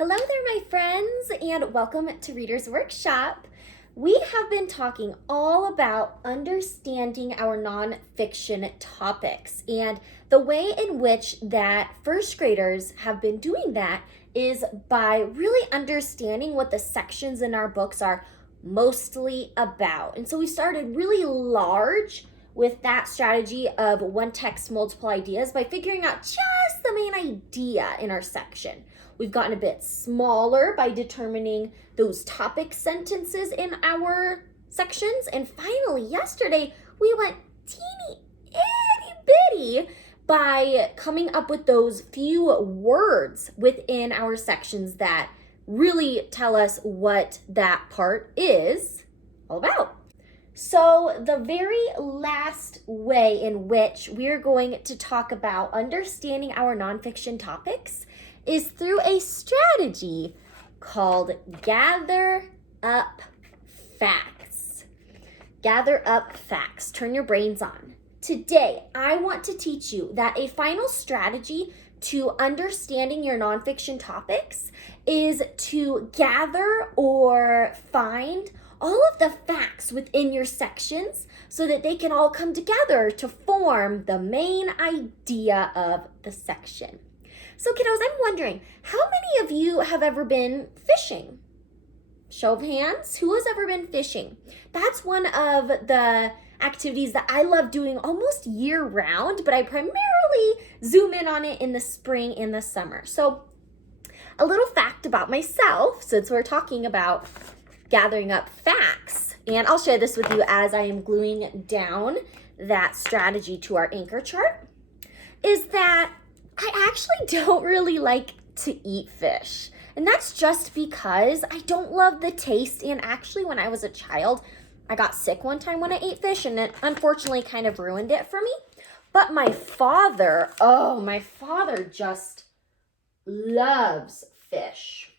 Hello there, my friends, and welcome to Reader's Workshop. We have been talking all about understanding our nonfiction topics, and the way in which that first graders have been doing that is by really understanding what the sections in our books are mostly about. And so we started really large with that strategy of one text, multiple ideas by figuring out just the main idea in our section. We've gotten a bit smaller by determining those topic sentences in our sections. And finally, yesterday, we went teeny itty bitty by coming up with those few words within our sections that really tell us what that part is all about. So the very last way in which we're going to talk about understanding our nonfiction topics is through a strategy called Gather Up Facts. Gather up facts. Turn your brains on. Today, I want to teach you that a final strategy to understanding your nonfiction topics is to gather or find all of the facts within your sections so that they can all come together to form the main idea of the section. So kiddos, I'm wondering, how many of you have ever been fishing? Show of hands, who has ever been fishing? That's one of the activities that I love doing almost year round, but I primarily zoom in on it in the spring and the summer. So a little fact about myself, since we're talking about gathering up facts, and I'll share this with you as I am gluing down that strategy to our anchor chart, is that I actually don't really like to eat fish. And that's just because I don't love the taste. And actually, when I was a child, I got sick one time when I ate fish, and it unfortunately kind of ruined it for me. But my father just loves fish.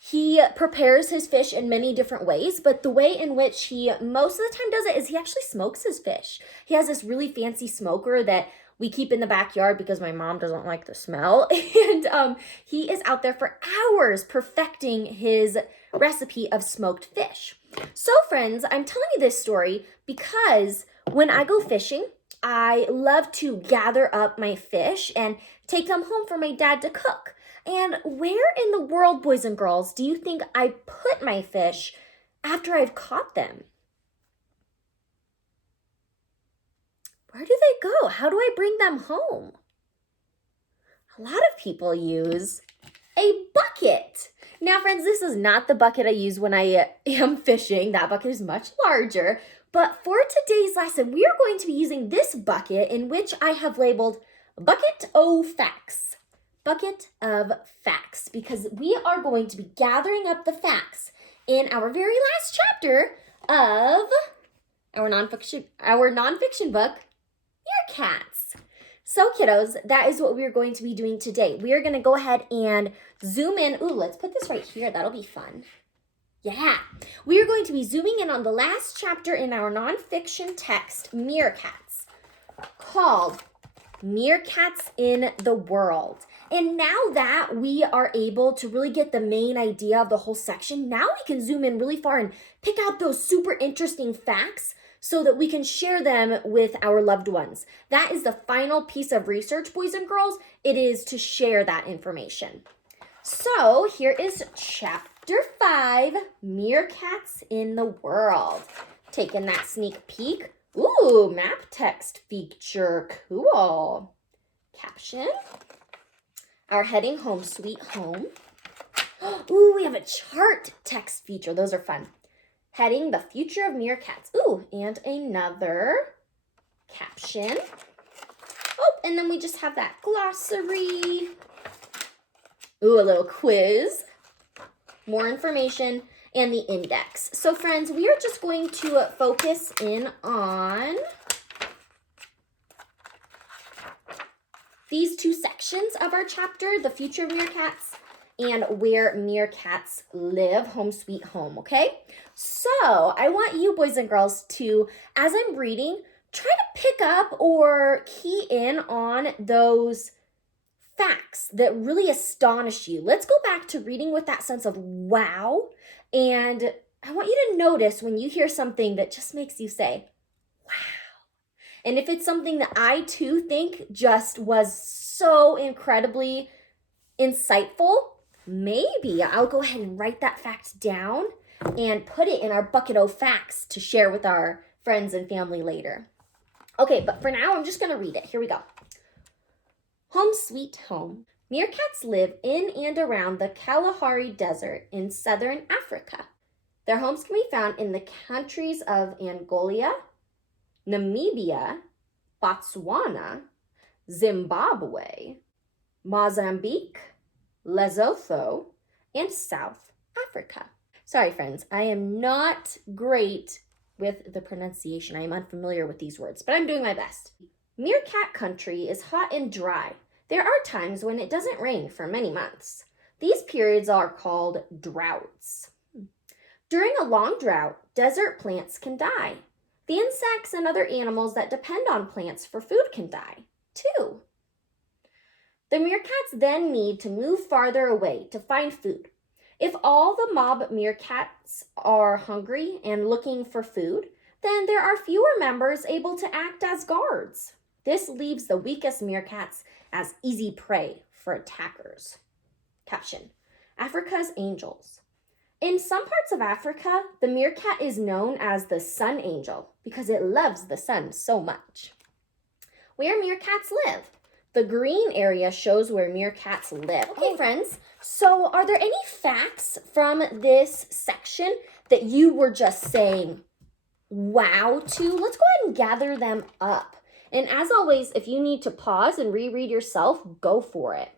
He prepares his fish in many different ways, but the way in which he most of the time does it is he actually smokes his fish. He has this really fancy smoker that we keep in the backyard because my mom doesn't like the smell. And he is out there for hours perfecting his recipe of smoked fish. So friends, I'm telling you this story because when I go fishing, I love to gather up my fish and take them home for my dad to cook. And where in the world, boys and girls, do you think I put my fish after I've caught them? Where do they go? How do I bring them home? A lot of people use a bucket. Now, friends, this is not the bucket I use when I am fishing. That bucket is much larger. But for today's lesson, we are going to be using this bucket in which I have labeled Bucket o' Facts. Bucket of Facts, because we are going to be gathering up the facts in our very last chapter of our nonfiction book, Meerkats. So kiddos, that is what we're going to be doing today. We are going to go ahead and zoom in. Ooh, let's put this right here. That'll be fun. Yeah. We are going to be zooming in on the last chapter in our nonfiction text, Meerkats, called Meerkats in the World. And now that we are able to really get the main idea of the whole section, now we can zoom in really far and pick out those super interesting facts so that we can share them with our loved ones. That is the final piece of research, boys and girls. It is to share that information. So here is chapter 5, Meerkats in the World. Taking that sneak peek. Ooh, map text feature, cool. Caption, our heading home sweet home. Ooh, we have a chart text feature, those are fun. Heading, the future of meerkats. Ooh, and another caption. Oh, and then we just have that glossary. Ooh, a little quiz. More information and the index. So friends, we are just going to focus in on these two sections of our chapter, the future of meerkats and where meerkats live, home sweet home, okay? So I want you boys and girls to, as I'm reading, try to pick up or key in on those facts that really astonish you. Let's go back to reading with that sense of wow. And I want you to notice when you hear something that just makes you say, wow. And if it's something that I too think just was so incredibly insightful, maybe I'll go ahead and write that fact down and put it in our bucket of facts to share with our friends and family later. Okay, but for now, I'm just going to read it. Here we go. Home sweet home. Meerkats live in and around the Kalahari Desert in southern Africa. Their homes can be found in the countries of Angola, Namibia, Botswana, Zimbabwe, Mozambique, Lesotho, and South Africa. Sorry, friends, I am not great with the pronunciation. I am unfamiliar with these words, but I'm doing my best. Meerkat country is hot and dry. There are times when it doesn't rain for many months. These periods are called droughts. During a long drought, desert plants can die. The insects and other animals that depend on plants for food can die, too. The meerkats then need to move farther away to find food. If all the mob meerkats are hungry and looking for food, then there are fewer members able to act as guards. This leaves the weakest meerkats as easy prey for attackers. Caption: Africa's angels. In some parts of Africa, the meerkat is known as the sun angel because it loves the sun so much. Where meerkats live. The green area shows where meerkats live. Okay, friends, so are there any facts from this section that you were just saying wow to? Let's go ahead and gather them up. And as always, if you need to pause and reread yourself, go for it.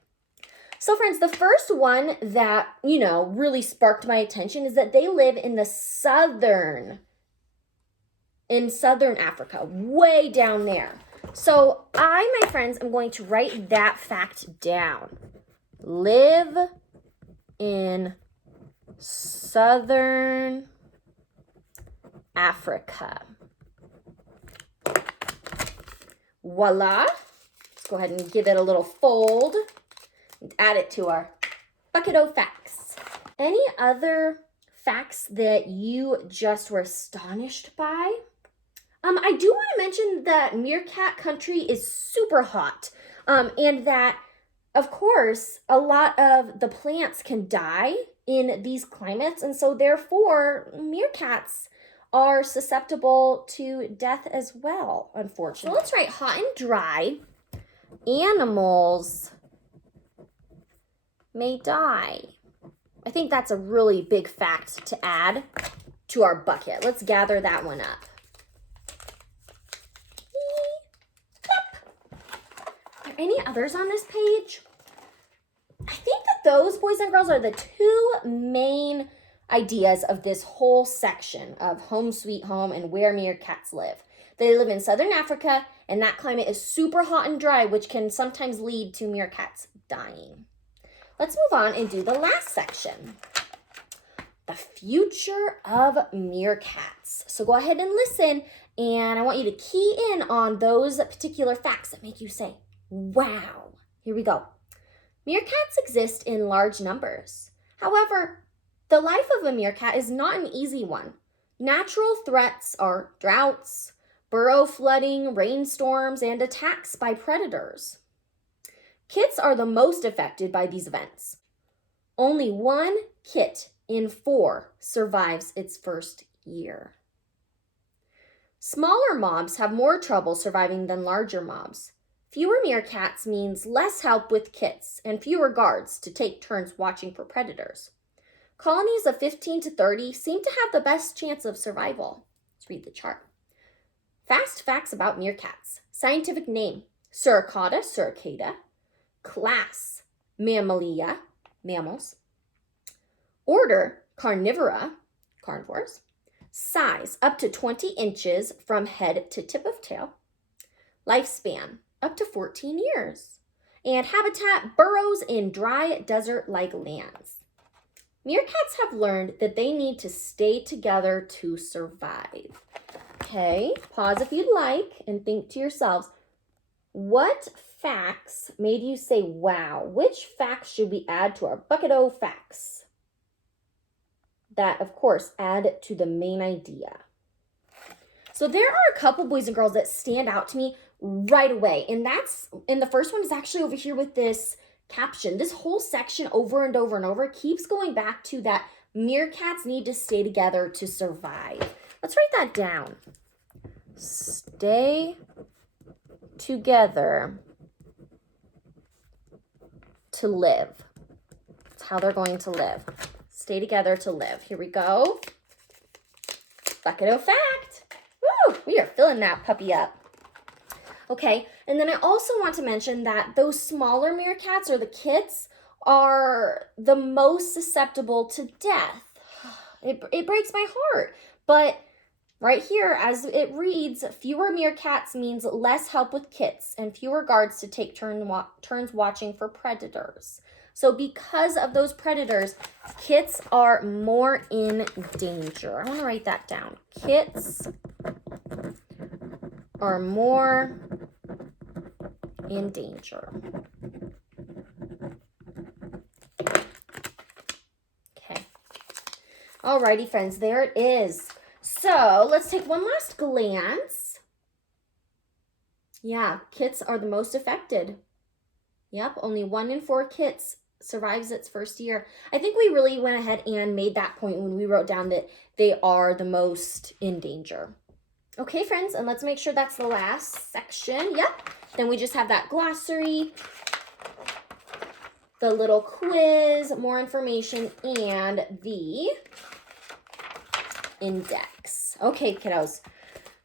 So friends, the first one that, really sparked my attention is that they live in southern Africa, way down there. So I, my friends, am going to write that fact down. Live in southern Africa. Voila. Let's go ahead and give it a little fold and add it to our bucket of facts. Any other facts that you just were astonished by? I do want to mention that meerkat country is super hot, and that, of course, a lot of the plants can die in these climates, and so therefore meerkats are susceptible to death as well, unfortunately. So let's write hot and dry. Animals may die. I think that's a really big fact to add to our bucket. Let's gather that one up. Are there any others on this page? I think that those, boys and girls, are the two main ideas of this whole section of Home Sweet Home and where meerkats live. They live in southern Africa, and that climate is super hot and dry, which can sometimes lead to meerkats dying. Let's move on and do the last section. The future of meerkats. So go ahead and listen, and I want you to key in on those particular facts that make you say, wow. Here we go. Meerkats exist in large numbers. However, the life of a meerkat is not an easy one. Natural threats are droughts, burrow flooding, rainstorms, and attacks by predators. Kits are the most affected by these events. Only 1 kit in 4 survives its first year. Smaller mobs have more trouble surviving than larger mobs. Fewer meerkats means less help with kits and fewer guards to take turns watching for predators. Colonies of 15 to 30 seem to have the best chance of survival. Let's read the chart. Fast facts about meerkats. Scientific name, Suricata. Class, Mammalia, mammals. Order, Carnivora, carnivores. Size, up to 20 inches from head to tip of tail. Lifespan, up to 14 years. And habitat, burrows in dry desert-like lands. Meerkats have learned that they need to stay together to survive. Okay, pause if you'd like and think to yourselves, what facts made you say, wow, which facts should we add to our bucket o' facts? That, of course, add to the main idea. So there are a couple boys and girls that stand out to me right away. And the first one is actually over here with this caption. This whole section over and over and over keeps going back to that meerkats need to stay together to survive. Let's write that down. Stay together to live. That's how they're going to live. Stay together to live. Here we go. Bucket o' fact. Woo! We are filling that puppy up. Okay, and then I also want to mention that those smaller meerkats, or the kits, are the most susceptible to death. It breaks my heart. But right here, as it reads, fewer meerkats means less help with kits and fewer guards to take turns watching for predators. So because of those predators, kits are more in danger. I want to write that down. Kits are more in danger. Okay. Alrighty, friends, there it is. So let's take one last glance. Yeah, kits are the most affected. Yep, only 1 in 4 kits survives its first year. I think we really went ahead and made that point when we wrote down that they are the most in danger. Okay, friends, and let's make sure that's the last section. Yep, then we just have that glossary, the little quiz, more information, and the index. Okay, kiddos.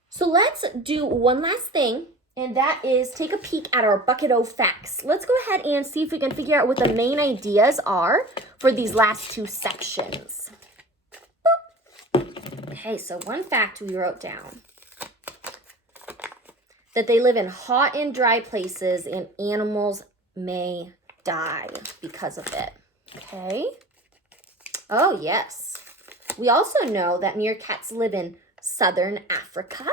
So let's do one last thing, and that is take a peek at our bucket o' facts. Let's go ahead and see if we can figure out what the main ideas are for these last 2 sections. Boop. Okay, so one fact we wrote down. That they live in hot and dry places and animals may die because of it. Okay. Oh, yes. We also know that meerkats live in southern Africa.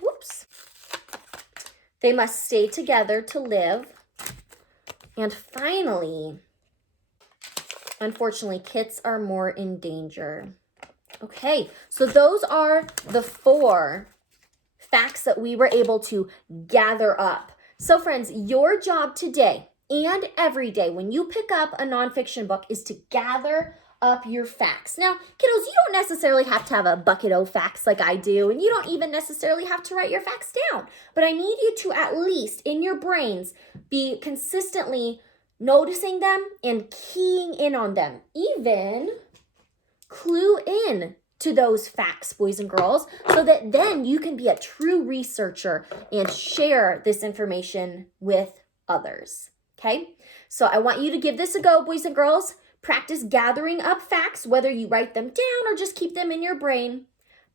Whoops. They must stay together to live. And finally, unfortunately, kits are more in danger. Okay, so those are the 4 facts that we were able to gather up. So friends, your job today and every day when you pick up a nonfiction book is to gather up your facts. Now, kiddos, you don't necessarily have to have a bucket o' facts like I do, and you don't even necessarily have to write your facts down. But I need you to at least in your brains be consistently noticing them and keying in on them. Even clue in to those facts, boys and girls, so that then you can be a true researcher and share this information with others, okay? So I want you to give this a go, boys and girls. Practice gathering up facts, whether you write them down or just keep them in your brain.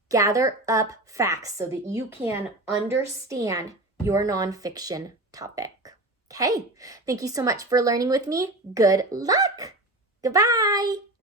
Gather up facts so that you can understand your nonfiction topic, okay? Thank you so much for learning with me. Good luck. Goodbye.